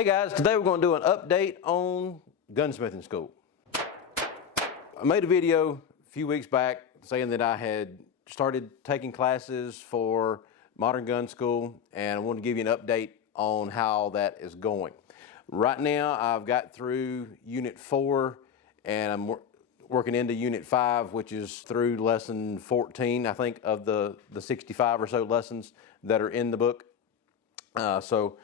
Hey guys, today we're going to do an update on gunsmithing school. I made a video a few weeks back saying that I had started taking classes for modern gun school, and I wanted to give you an update on how that is going. Right now I've got through Unit 4 and I'm working into Unit 5, which is through lesson 14, I think, of the 65 or so lessons that are in the book. So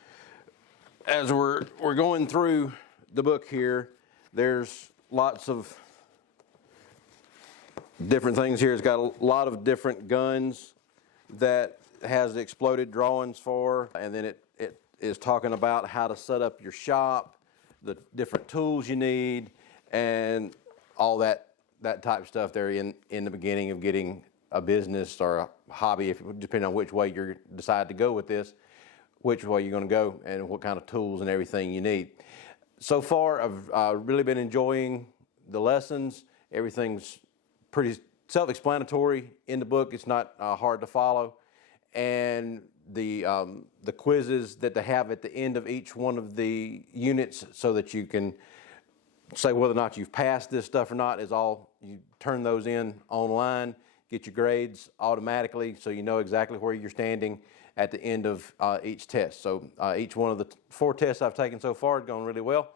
as we're going through the book here, there's lots of different things here. It's got a lot of different guns that has the exploded drawings for, and then it is talking about how to set up your shop, the different tools you need, and all that type of stuff there in the beginning of getting a business or a hobby, depending on which way you decide to go with this, which way you're going to go and what kind of tools and everything you need. So far, I've really been enjoying the lessons. Everything's pretty self-explanatory in the book. It's not hard to follow. And the quizzes that they have at the end of each one of the units, so that you can say whether or not you've passed this stuff or not, is all, you turn those in online, get your grades automatically so you know exactly where you're standing at the end of each test. So each one of the 4 tests I've taken so far has gone really well.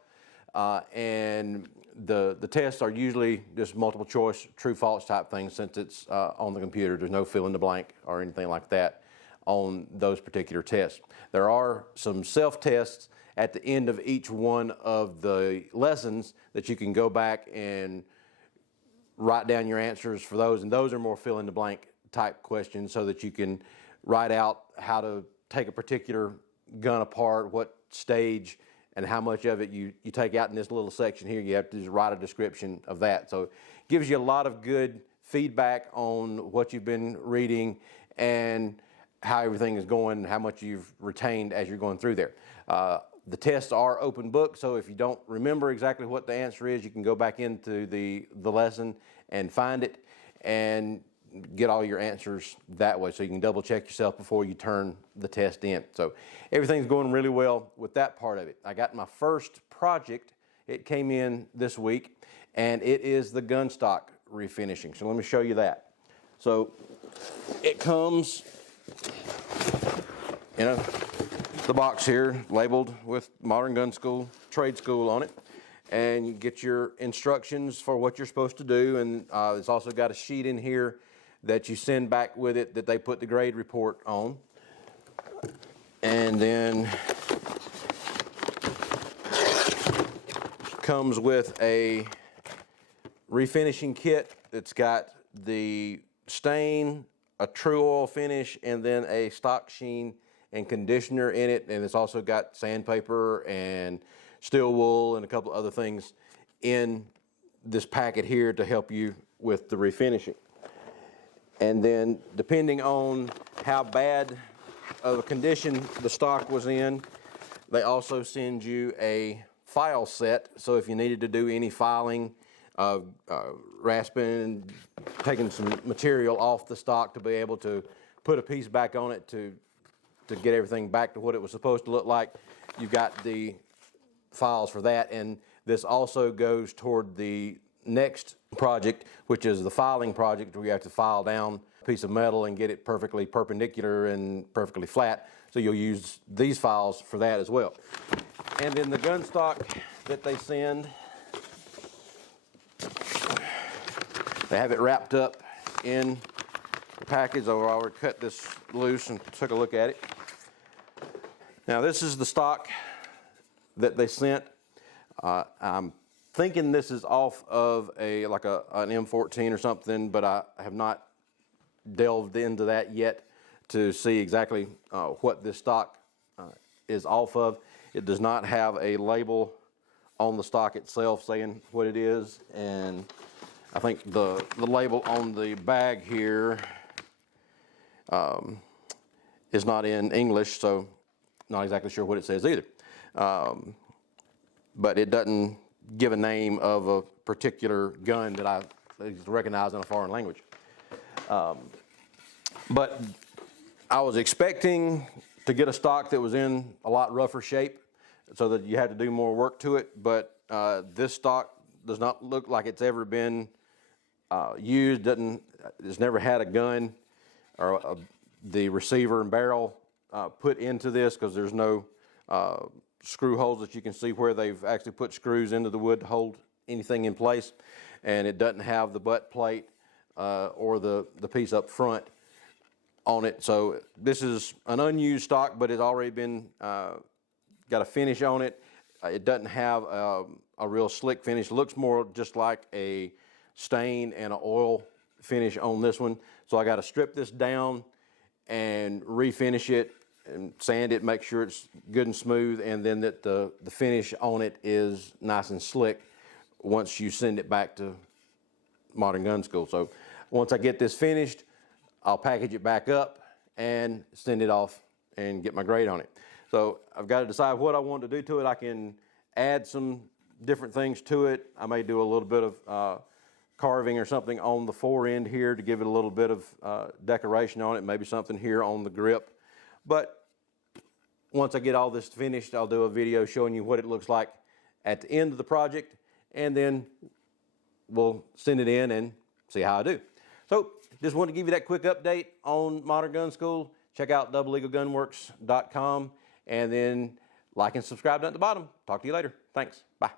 And the tests are usually just multiple choice, true false type things, since it's on the computer. There's no fill in the blank or anything like that on those particular tests. There are some self-tests at the end of each one of the lessons that you can go back and write down your answers for those, and those are more fill in the blank type questions, so that you can write out how to take a particular gun apart, what stage, and how much of it you take out in this little section here. You have to just write a description of that. So it gives you a lot of good feedback on what you've been reading and how everything is going, how much you've retained as you're going through there. The tests are open book, so if you don't remember exactly what the answer is, you can go back into the lesson and find it and get all your answers that way, so you can double check yourself before you turn the test in. So everything's going really well with that part of it. I got my first project. It came in this week, and it is the gun stock refinishing. So let me show you that. So it comes, the box here labeled with Modern Gun School, Trade School on it, and you get your instructions for what you're supposed to do, and it's also got a sheet in here that you send back with it that they put the grade report on. And then comes with a refinishing kit that's got the stain, a true oil finish, and then a stock sheen and conditioner in it. And it's also got sandpaper and steel wool and a couple other things in this packet here to help you with the refinishing. And then, depending on how bad of a condition the stock was in, they also send you a file set. So if you needed to do any filing, rasping, taking some material off the stock to be able to put a piece back on it to get everything back to what it was supposed to look like, you've got the files for that. And this also goes toward the next project, which is the filing project, where you have to file down a piece of metal and get it perfectly perpendicular and perfectly flat. So you'll use these files for that as well. And then the gun stock that they send, they have it wrapped up in the package. I already cut this loose and took a look at it. Now this is the stock that they sent. I'm thinking this is off of an M14 or something, but I have not delved into that yet to see exactly what this stock is off of. It does not have a label on the stock itself saying what it is, and I think the label on the bag here is not in English, so not exactly sure what it says either. But it doesn't give a name of a particular gun that I recognize in a foreign language. But I was expecting to get a stock that was in a lot rougher shape so that you have to do more work to it. But this stock does not look like it's ever been used. It's never had a gun or the receiver and barrel put into this, because there's no screw holes that you can see where they've actually put screws into the wood to hold anything in place. And it doesn't have the butt plate or the piece up front on it. So this is an unused stock, but it's already been got a finish on it. It doesn't have a real slick finish. It looks more just like a stain and an oil finish on this one. So I got to strip this down and refinish it and sand it, make sure it's good and smooth, and then that the finish on it is nice and slick once you send it back to Modern Gun School. So once I get this finished, I'll package it back up and send it off and get my grade on it. So I've got to decide what I want to do to it. I can add some different things to it. I may do a little bit of carving or something on the fore end here to give it a little bit of decoration on it, maybe something here on the grip. But once I get all this finished, I'll do a video showing you what it looks like at the end of the project, and then we'll send it in and see how I do. So just wanted to give you that quick update on Modern Gun School. Check out doubleeaglegunworks.com, and then like and subscribe down at the bottom. Talk to you later. Thanks. Bye.